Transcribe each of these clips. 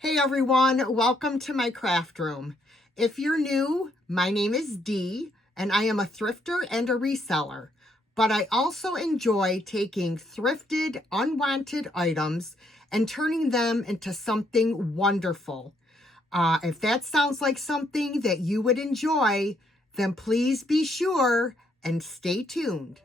Hey everyone, welcome to my craft room. If you're new, my name is Dee and I am a thrifter and a reseller, but I also enjoy taking thrifted, unwanted items and turning them into something wonderful. If that sounds like something that you would enjoy, then please be sure and stay tuned.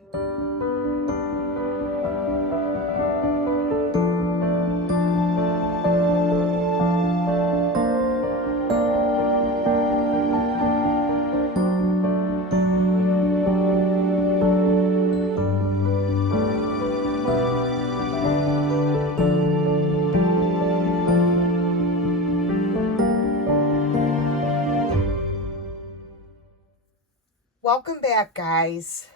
Welcome back, guys.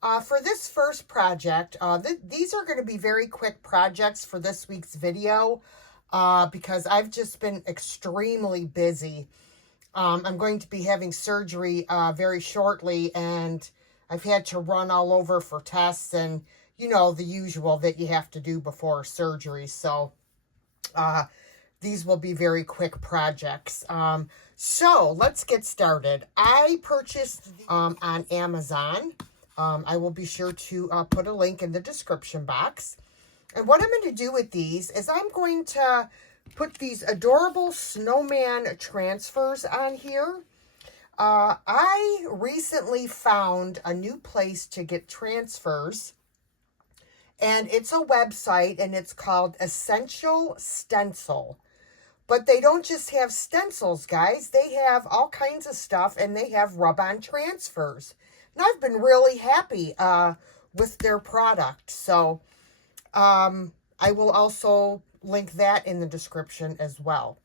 For this first project, these are going to be very quick projects for this week's video because I've just been extremely busy. I'm going to be having surgery very shortly, and I've had to run all over for tests and, you know, the usual that you have to do before surgery. So these will be very quick projects. So let's get started. I purchased on Amazon. I will be sure to put a link in the description box. And what I'm going to do with these is I'm going to put these adorable snowman transfers on here. I recently found a new place to get transfers. And it's a website, and it's called Essential Stencil. But they don't just have stencils, guys. They have all kinds of stuff, and they have rub-on transfers. And I've been really happy with their product. So I will also link that in the description as well.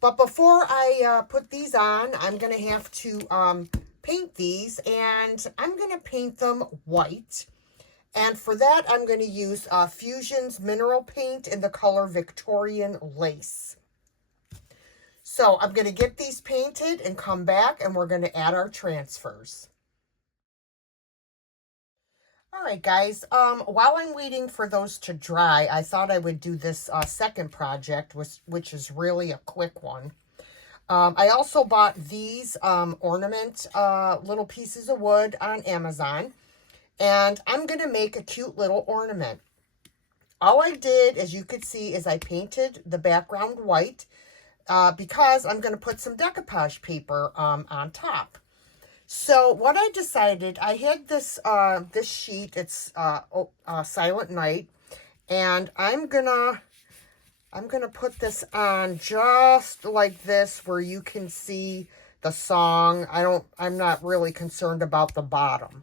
But before I put these on, I'm going to have to paint these. And I'm going to paint them white. And for that, I'm going to use Fusion's Mineral Paint in the color Victorian Lace. So I'm going to get these painted and come back, and we're going to add our transfers. All right, guys, while I'm waiting for those to dry, I thought I would do this second project, which is really a quick one. I also bought these ornament little pieces of wood on Amazon, and I'm going to make a cute little ornament. All I did, as you could see, is I painted the background white, because I'm going to put some decoupage paper on top. So what I decided, I had this this sheet. It's Silent Night, and I'm gonna put this on just like this, where you can see the song. I'm not really concerned about the bottom.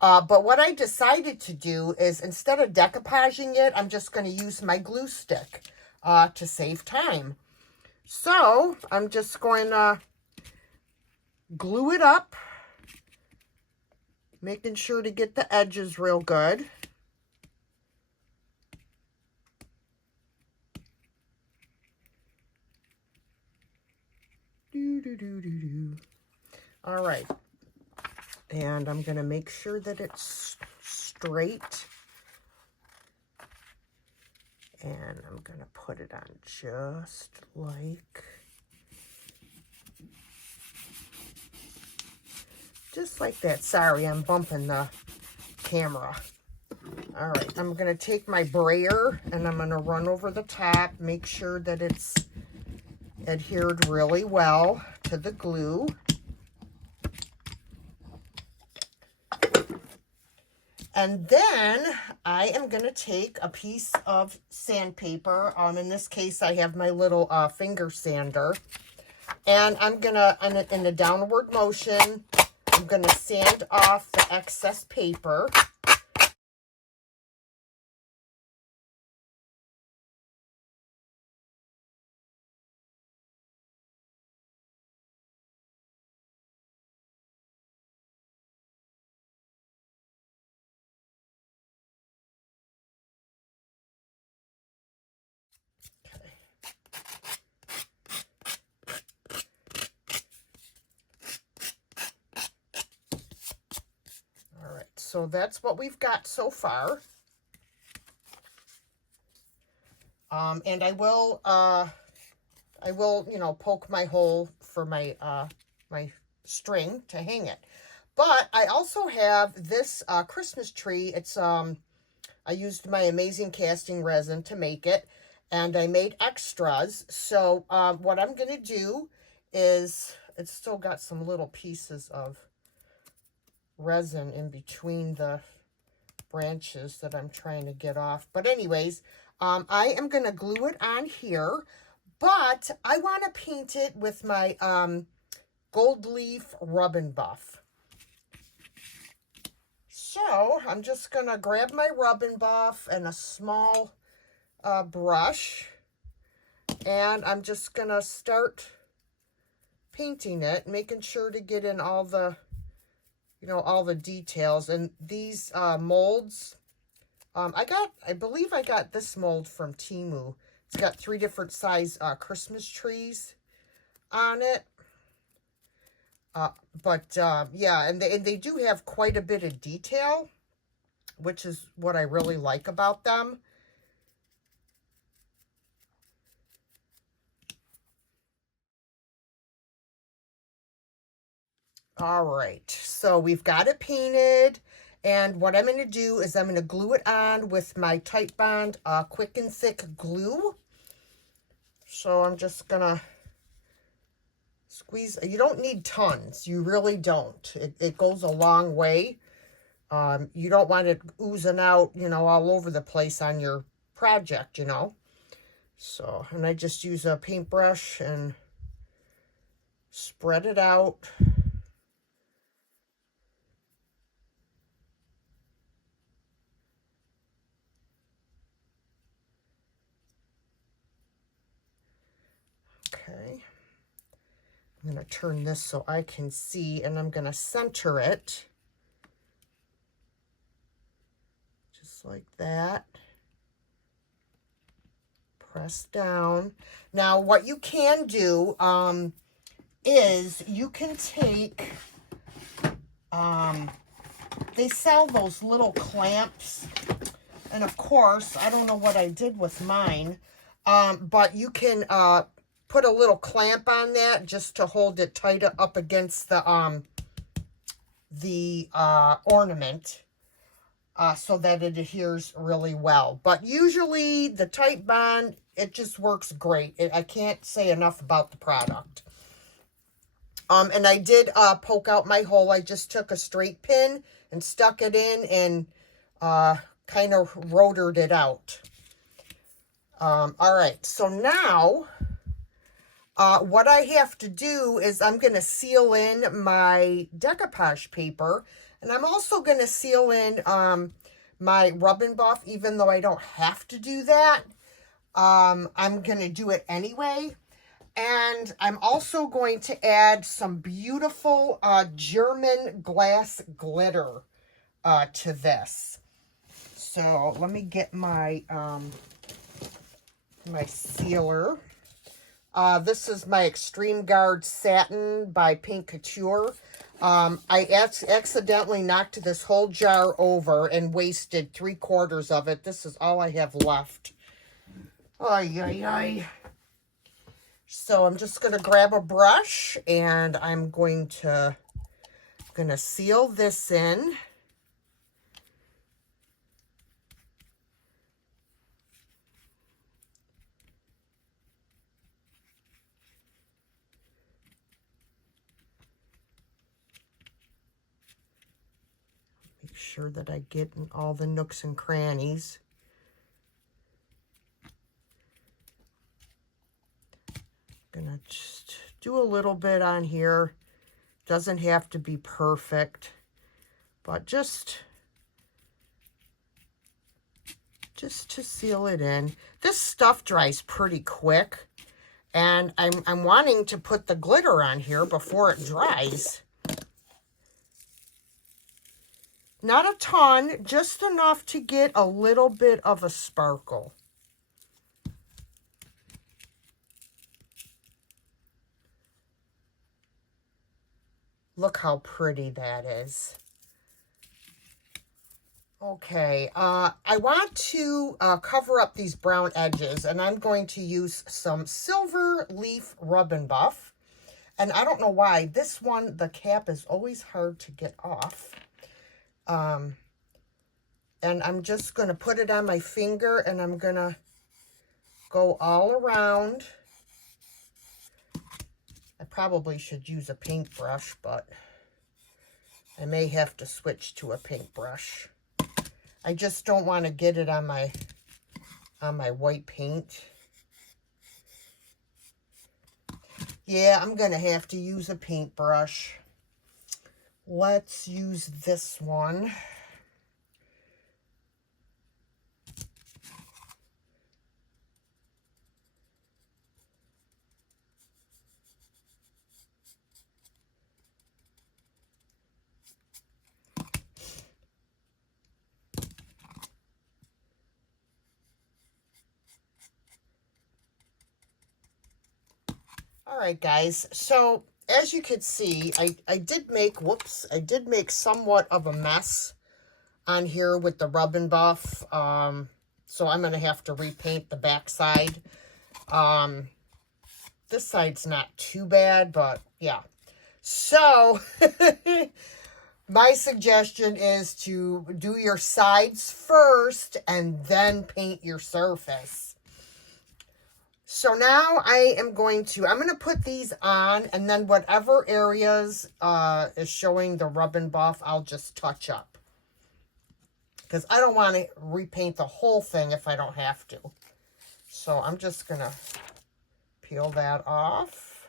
But what I decided to do is, instead of decoupaging it, I'm just going to use my glue stick to save time. So I'm just going to glue it up, making sure to get the edges real good. All right. And I'm going to make sure that it's straight. And I'm going to put it on just like that. Sorry, I'm bumping the camera. All right, I'm going to take my brayer and I'm going to run over the top, make sure that it's adhered really well to the glue. And then I am going to take a piece of sandpaper. In this case, I have my little finger sander. And I'm going to, in a downward motion, I'm going to sand off the excess paper. So that's what we've got so far. And I will I will, you know, poke my hole for my, my string to hang it. But I also have this Christmas tree. It's, I used my amazing casting resin to make it, and I made extras. So what I'm going to do is, it's still got some little pieces of resin in between the branches that I'm trying to get off. But anyways, I am going to glue it on here, but I want to paint it with my gold leaf rub and buff. So I'm just going to grab my rub and buff and a small brush, and I'm just going to start painting it, making sure to get in all the, you know, all the details. And these molds, I believe I got this mold from Temu. It's got 3 different size Christmas trees on it. Yeah, and they do have quite a bit of detail, which is what I really like about them. All right, so we've got it painted, and what I'm going to do is I'm going to glue it on with my Tite Bond Quick and Thick glue. So I'm just going to squeeze. You don't need tons. You really don't. It goes a long way. You don't want it oozing out, you know, all over the place on your project, you know. So, and I just use a paintbrush and spread it out. Okay. I'm going to turn this so I can see, and I'm going to center it. Just like that. Press down. Now, what you can do is you can take, they sell those little clamps. And of course, I don't know what I did with mine, but you can put a little clamp on that just to hold it tight up against the ornament, so that it adheres really well. But usually the Tite Bond, it just works great. I can't say enough about the product. And I did poke out my hole. I just took a straight pin and stuck it in and kind of rotored it out. All right, so now what I have to do is I'm going to seal in my decoupage paper, and I'm also going to seal in my rub and buff, even though I don't have to do that. I'm going to do it anyway. And I'm also going to add some beautiful German glass glitter to this. So let me get my my sealer. This is my Extreme Guard Satin by Pink Couture. I accidentally knocked this whole jar over and wasted 3/4 of it. This is all I have left. Ay, ay, ay. So I'm just going to grab a brush, and I'm going to seal this in. Make sure that I get in all the nooks and crannies. Gonna just do a little bit on here. Doesn't have to be perfect, but just to seal it in. This stuff dries pretty quick, and I'm wanting to put the glitter on here before it dries. Not a ton, just enough to get a little bit of a sparkle. Look how pretty that is. Okay, I want to cover up these brown edges, and I'm going to use some silver leaf rub and buff. And I don't know why, this one, the cap is always hard to get off. And I'm just going to put it on my finger, and I'm going to go all around. I probably should use a paintbrush, but I may have to switch to a paintbrush. I just don't want to get it on my white paint. Yeah, I'm going to have to use a paintbrush. Let's use this one. All right, guys. So as you can see, I did make, whoops, I did make somewhat of a mess on here with the rub and buff. So I'm going to have to repaint the back side. This side's not too bad, but yeah. So my suggestion is to do your sides first and then paint your surface. So now I'm going to put these on, and then whatever areas is showing the rub and buff, I'll just touch up. Because I don't want to repaint the whole thing if I don't have to. So I'm just going to peel that off.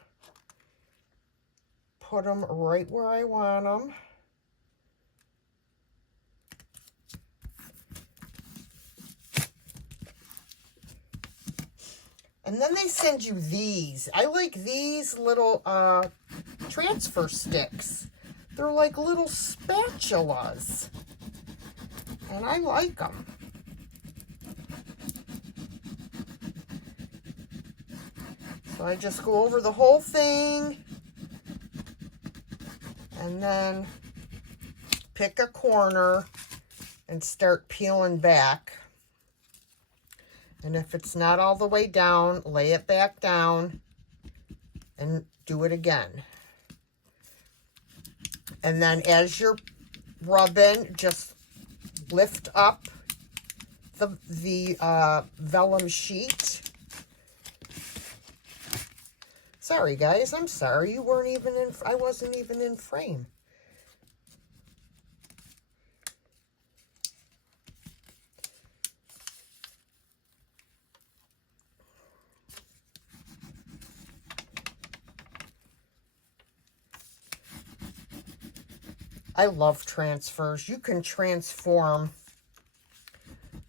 Put them right where I want them. And then they send you these. I like these little transfer sticks. They're like little spatulas. And I like them. So I just go over the whole thing. And then pick a corner and start peeling back. And if it's not all the way down, lay it back down and do it again. And then as you're rubbing, just lift up the vellum sheet. Sorry, guys. I'm sorry. You weren't even in, I wasn't even in frame. I love transfers. You can transform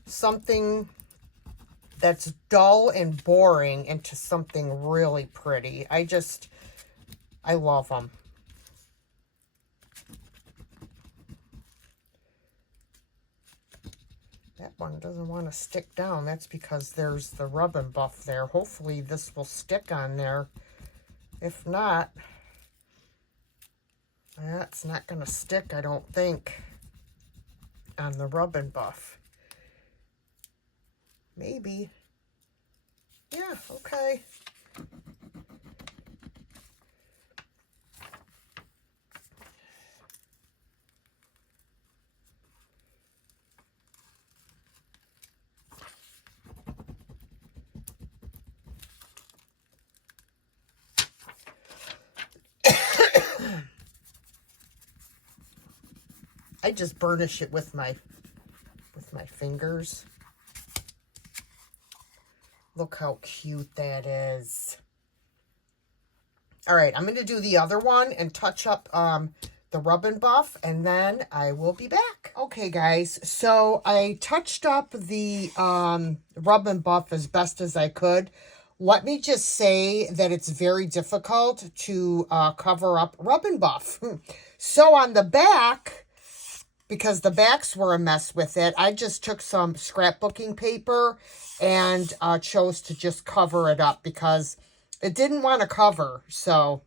something that's dull and boring into something really pretty. I love them. That one doesn't want to stick down. That's because there's the rub and buff there. Hopefully this will stick on there. If not, that's not going to stick, I don't think, on the rub and buff. Maybe. Yeah, okay. I just burnish it with my fingers. Look how cute that is. All right, I'm going to do the other one and touch up the rub and buff, and then I will be back. Okay, guys, so I touched up the rub and buff as best as I could. Let me just say that it's very difficult to cover up rub and buff. So on the back, because the backs were a mess with it, I just took some scrapbooking paper and chose to just cover it up because it didn't want to cover. So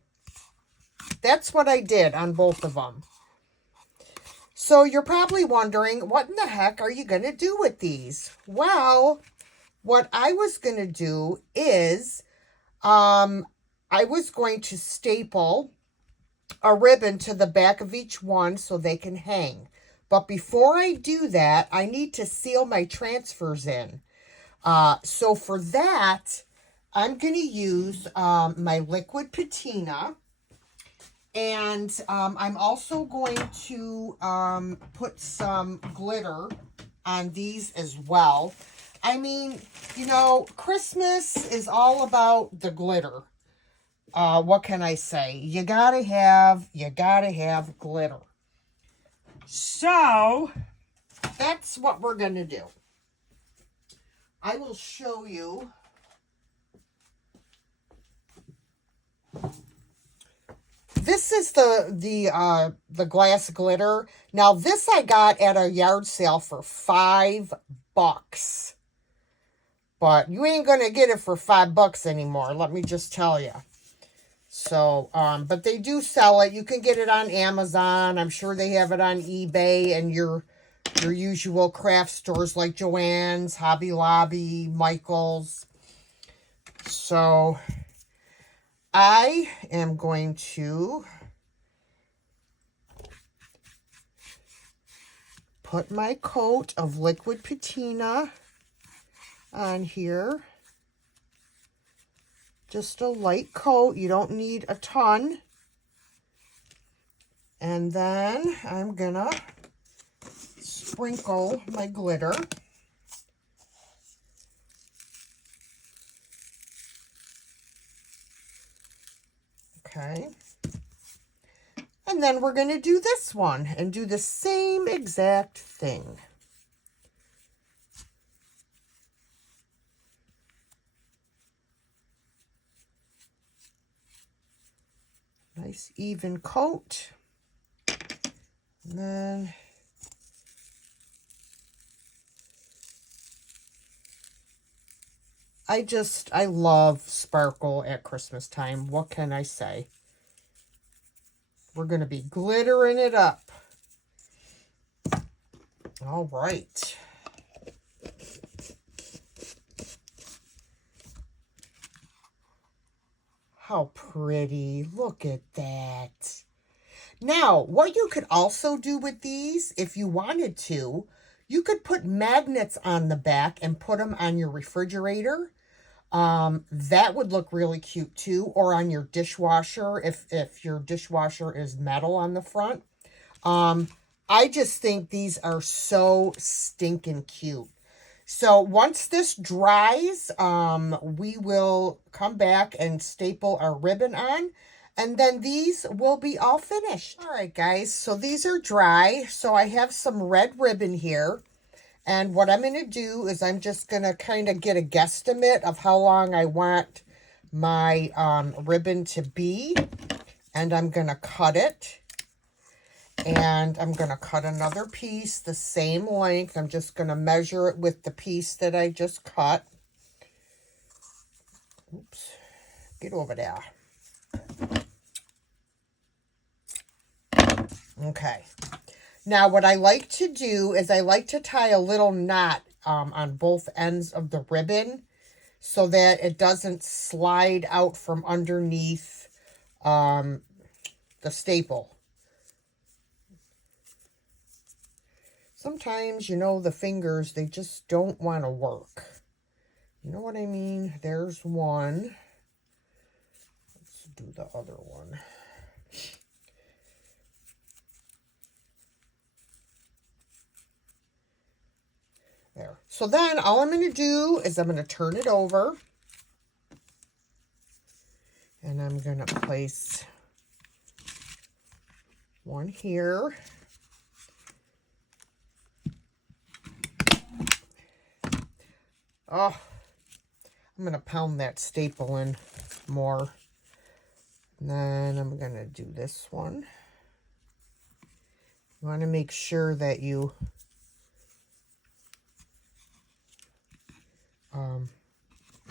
that's what I did on both of them. So you're probably wondering, what in the heck are you going to do with these? Well, what I was going to do is I was going to staple a ribbon to the back of each one so they can hang. But before I do that, I need to seal my transfers in. So for that, I'm going to use my liquid patina. And I'm also going to put some glitter on these as well. I mean, you know, Christmas is all about the glitter. What can I say? You gotta have glitter. So that's what we're gonna do. I will show you. This is the glass glitter. Now this I got at a yard sale for $5. But you ain't gonna get it for $5 anymore, let me just tell you. So, but they do sell it. You can get it on Amazon. I'm sure they have it on eBay and your usual craft stores like Joann's, Hobby Lobby, Michael's. So, I am going to put my coat of liquid patina on here. Just a light coat. You don't need a ton. And then I'm gonna sprinkle my glitter. Okay. And then we're gonna do this one and do the same exact thing. Nice even coat. And then I love sparkle at Christmas time. What can I say? We're going to be glittering it up. All right. How pretty. Look at that. Now, what you could also do with these, if you wanted to, you could put magnets on the back and put them on your refrigerator. That would look really cute too, or on your dishwasher if your dishwasher is metal on the front. I just think these are so stinking cute. So once this dries, we will come back and staple our ribbon on, and then these will be all finished. All right, guys, so these are dry. So I have some red ribbon here. And what I'm going to do is I'm just going to kind of get a guesstimate of how long I want my ribbon to be. And I'm going to cut it. And I'm going to cut another piece the same length. I'm just going to measure it with the piece that I just cut. Oops. Get over there. Okay. Now, what I like to do is I like to tie a little knot on both ends of the ribbon so that it doesn't slide out from underneath the staple. Sometimes, you know, the fingers, they just don't want to work. You know what I mean? There's one. Let's do the other one. There. So then all I'm going to do is I'm going to turn it over. And I'm going to place one here. Oh, I'm going to pound that staple in more. And then I'm going to do this one. You want to make sure that you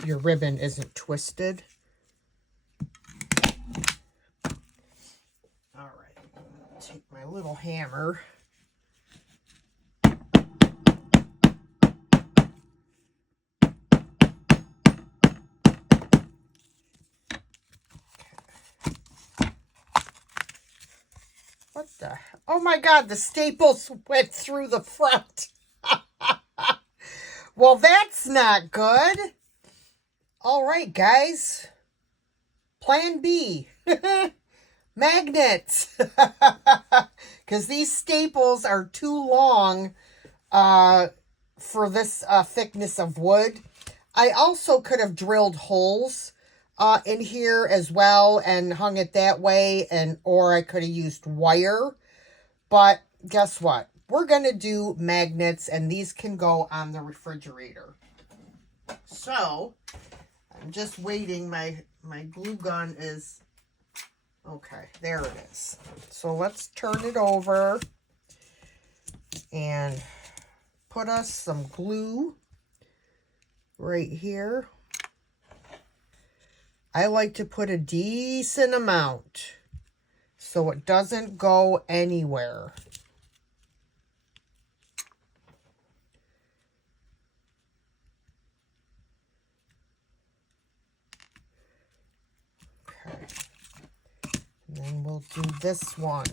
your ribbon isn't twisted. All right, take my little hammer Oh my God, the staples went through the front. Well, that's not good. All right, guys. Plan B. Magnets. Because these staples are too long for this thickness of wood. I also could have drilled holes in here as well and hung it that way, or I could have used wire. But guess what? We're going to do magnets, and these can go on the refrigerator. So, I'm just waiting. My glue gun is... Okay, there it is. So, let's turn it over and put us some glue right here. I like to put a decent amount so it doesn't go anywhere. Okay. And then we'll do this one.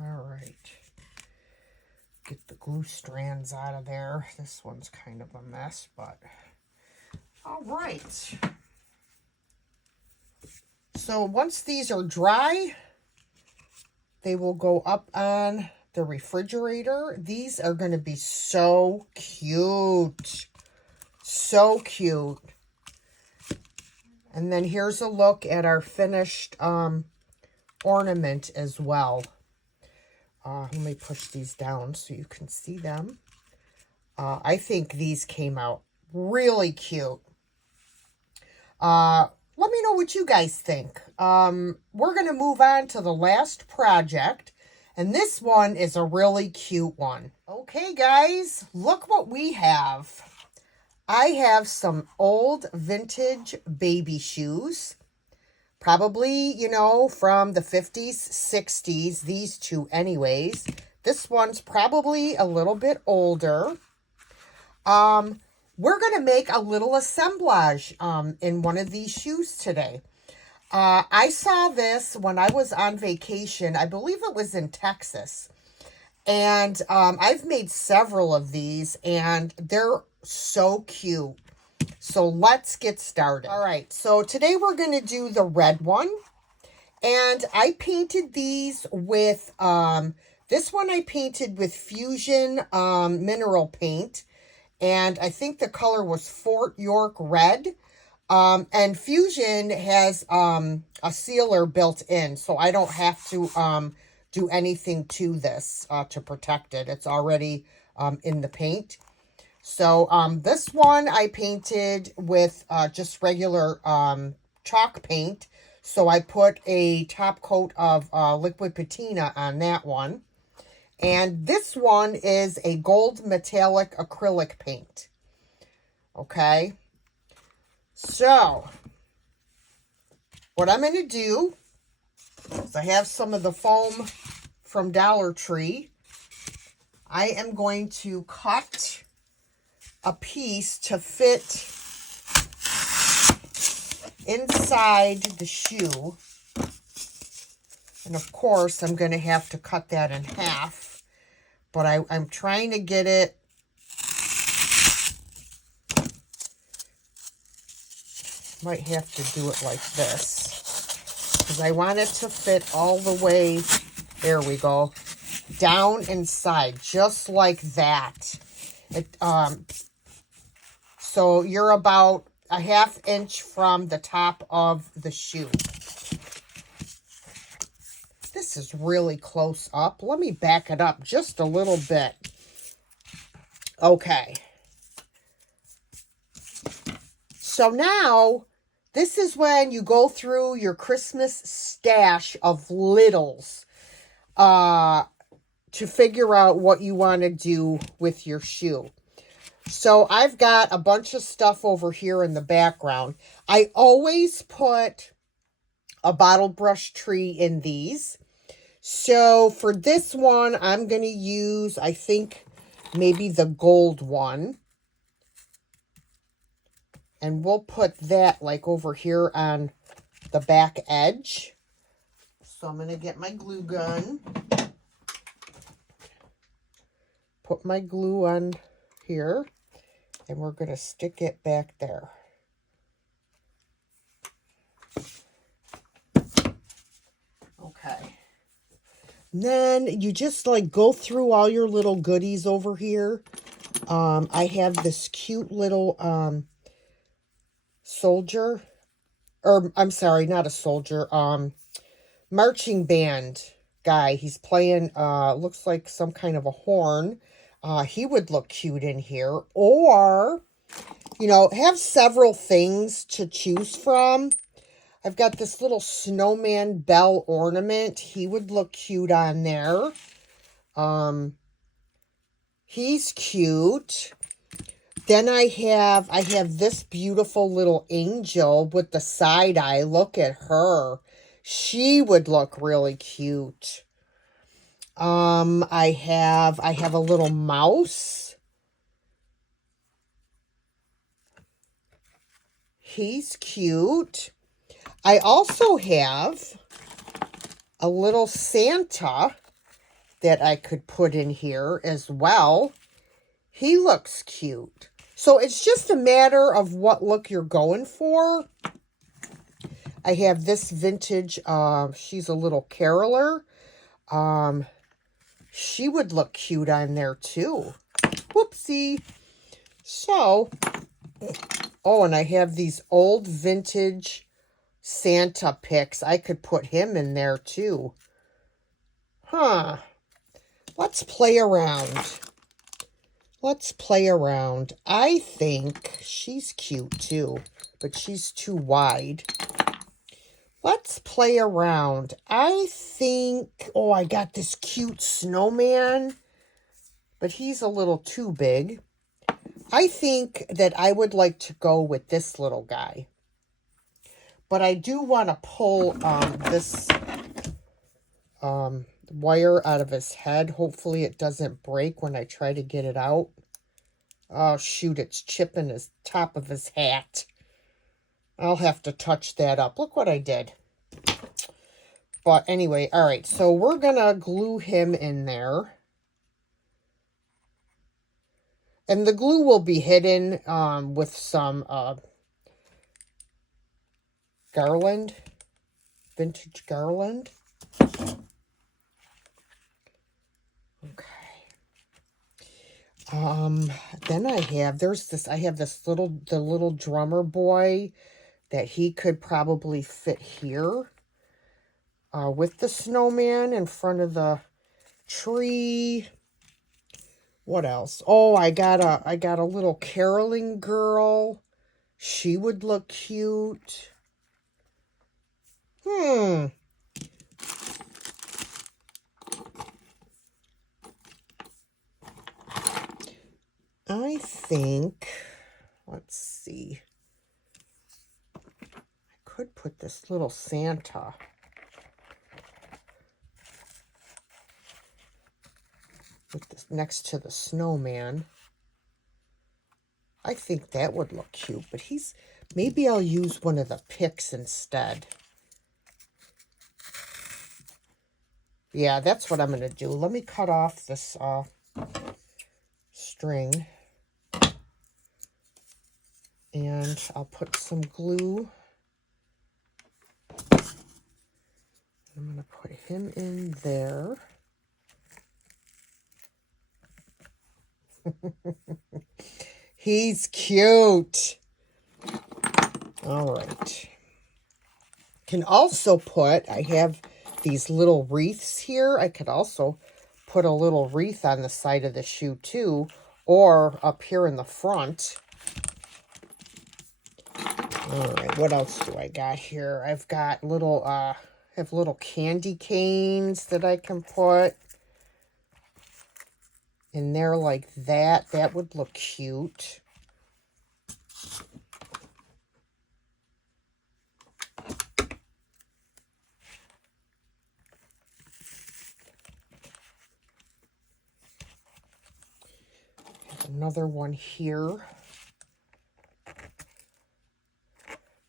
All right. Get the glue strands out of there. This one's kind of a mess, but all right. So once these are dry, they will go up on the refrigerator. These are going to be so cute. So cute. And then here's a look at our finished ornament as well. Let me push these down so you can see them. I think these came out really cute. Let me know what you guys think. We're going to move on to the last project. And this one is a really cute one. Okay, guys, look what we have. I have some old vintage baby shoes. Probably, you know, from the 50s, 60s. These two anyways. This one's probably a little bit older. We're going to make a little assemblage in one of these shoes today. I saw this when I was on vacation. I believe it was in Texas. And I've made several of these, and they're so cute. So let's get started. All right, so today we're going to do the red one. And I painted these with, this one I painted with Fusion mineral paint. And I think the color was Fort York Red. And Fusion has a sealer built in, so I don't have to do anything to this to protect it. It's already in the paint. So this one I painted with just regular chalk paint. So I put a top coat of liquid patina on that one. And this one is a gold metallic acrylic paint. Okay. So, what I'm going to do is I have some of the foam from Dollar Tree. I am going to cut a piece to fit inside the shoe. And of course, I'm going to have to cut that in half. But I'm trying to get it might have to do it like this, because I want it to fit all the way, there we go, down inside, just like that. So you're about a ½ inch from the top of the shoe. This is really close up. Let me back it up just a little bit. Okay. So now, this is when you go through your Christmas stash of littles to figure out what you want to do with your shoe. So I've got a bunch of stuff over here in the background. I always put a bottle brush tree in these. So for this one, I'm going to use, I think, maybe the gold one. And we'll put that like over here on the back edge. So I'm going to get my glue gun. Put my glue on here. And we're going to stick it back there. Okay. And then you just like go through all your little goodies over here. I have this cute little soldier. Or I'm sorry, not a soldier. Marching band guy. He's playing, looks like some kind of a horn. He would look cute in here. Or, you know, have several things to choose from. I've got this little snowman bell ornament. He would look cute on there. He's cute. Then I have this beautiful little angel with the side eye. Look at her. She would look really cute. I have a little mouse. He's cute. I also have a little Santa that I could put in here as well. He looks cute. So it's just a matter of what look you're going for. I have this vintage, she's a little caroler. She would look cute on there too. Whoopsie. So, oh, and I have these old vintage Santa picks. I could put him in there too. Huh. Let's play around. Let's play around. I think she's cute too, but she's too wide. Let's play around. I think, oh, I got this cute snowman, but he's a little too big. I think that I would like to go with this little guy. But I do want to pull this wire out of his head. Hopefully it doesn't break when I try to get it out. Oh, shoot, it's chipping his top of his hat. I'll have to touch that up. Look what I did. But anyway, all right, so we're going to glue him in there. And the glue will be hidden with some garland, vintage garland. Okay. Then I have the little drummer boy that he could probably fit here with the snowman in front of the tree. What else? Oh, I got a little caroling girl. She would look cute. I think, let's see. I could put this little Santa with this next to the snowman. I think that would look cute, but maybe I'll use one of the picks instead. Yeah, that's what I'm going to do. Let me cut off this string. And I'll put some glue. I'm going to put him in there. He's cute. All right. Can also I have these little wreaths here. I could also put a little wreath on the side of the shoe too, or up here in the front. All right, what else do I got here? I've got little, have little candy canes that I can put in there like that. That would look cute. another one here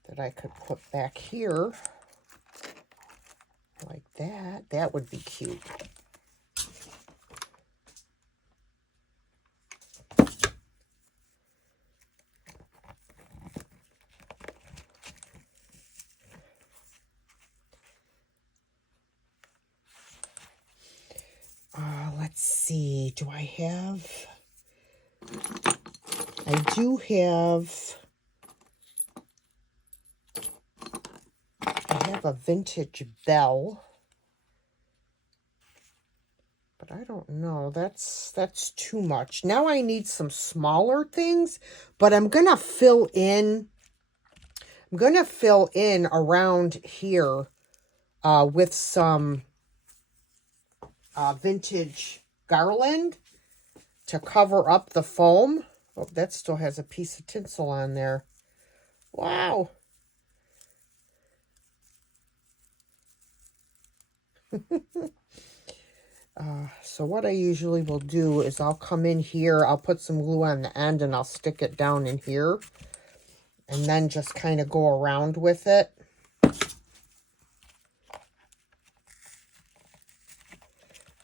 that I could put back here like that. That would be cute. Let's see, do I have, I do have, I have a vintage bell, but I don't know, that's too much. Now I need some smaller things, but I'm going to fill in around here with some vintage garland to cover up the foam. Oh, that still has a piece of tinsel on there. Wow. So what I usually will do is I'll come in here, I'll put some glue on the end and I'll stick it down in here and then just kind of go around with it.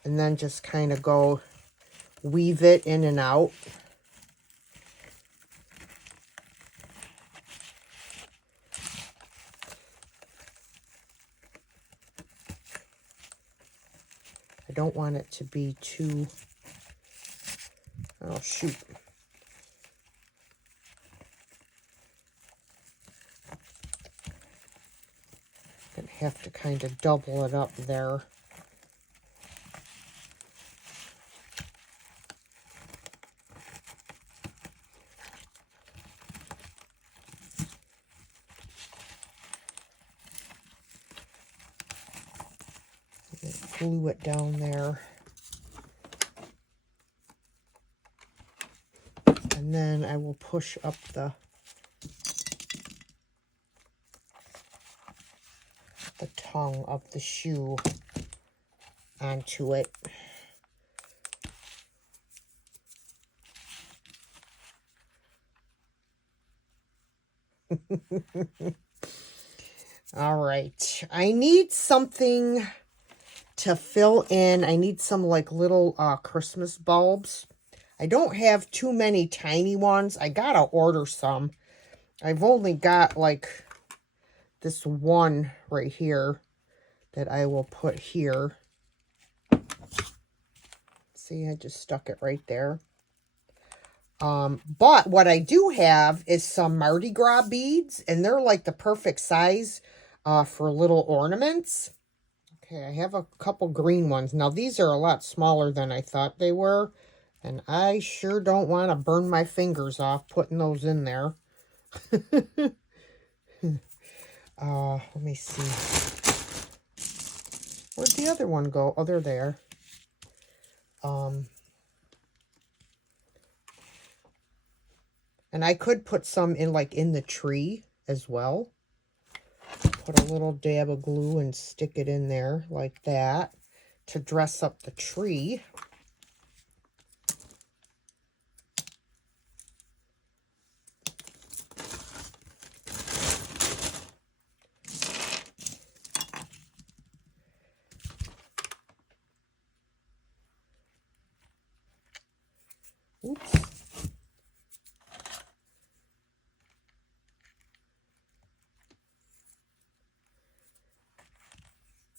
And then just kind of go weave it in and out. I don't want it to be too, oh shoot. Gonna have to kind of double it up there. Glue it down there. And then I will push up the tongue of the shoe onto it. All right, I need something to fill in. I need some like little Christmas bulbs. I don't have too many tiny ones. I gotta order some. I've only got like this one right here that I will put here. See, I just stuck it right there. But what I do have is some Mardi Gras beads, and they're like the perfect size for little ornaments. Okay, I have a couple green ones. Now, these are a lot smaller than I thought they were, and I sure don't want to burn my fingers off putting those in there. Let me see. Where'd the other one go? Oh, they're there. And I could put some in like in the tree as well. Put a little dab of glue and stick it in there like that to dress up the tree. Oops.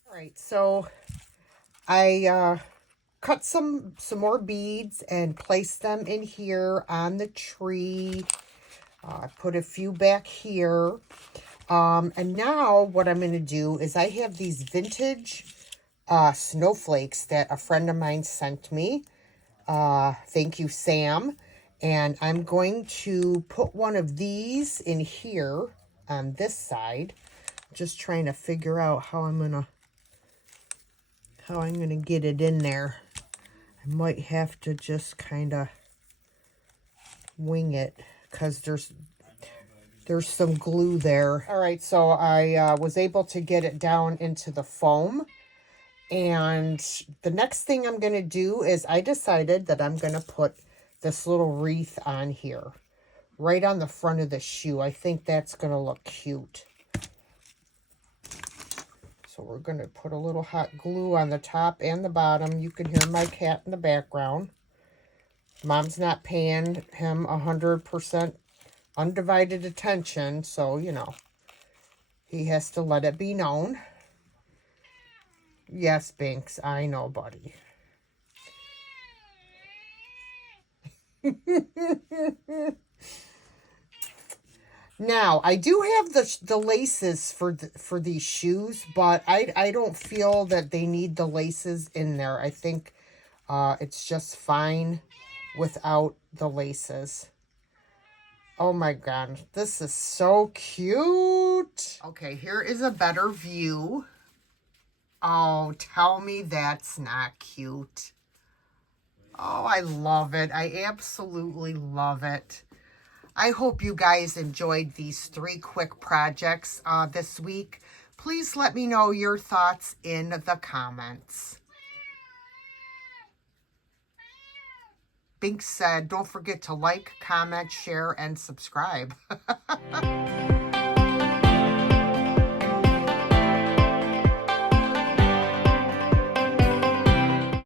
All right, so I cut some more beads and placed them in here on the tree. I put a few back here. And now what I'm going to do is I have these vintage snowflakes that a friend of mine sent me. Thank you, Sam. And I'm going to put one of these in here on this side. Just trying to figure out how I'm gonna get it in there. I might have to just kind of wing it because there's some glue there. All right, so I was able to get it down into the foam. And the next thing I'm going to do is I decided that I'm going to put this little wreath on here, right on the front of the shoe. I think that's going to look cute. So we're going to put a little hot glue on the top and the bottom. You can hear my cat in the background. Mom's not paying him 100% undivided attention, so, you know, he has to let it be known. Yes, Binks, I know, buddy. Now, I do have the laces for these shoes, but I don't feel that they need the laces in there. I think it's just fine without the laces. Oh my God, this is so cute. Okay, here is a better view. Oh, tell me that's not cute. Oh, I love it. I absolutely love it. I hope you guys enjoyed these 3 quick projects this week. Please let me know your thoughts in the comments. Bink said, don't forget to like, comment, share, and subscribe.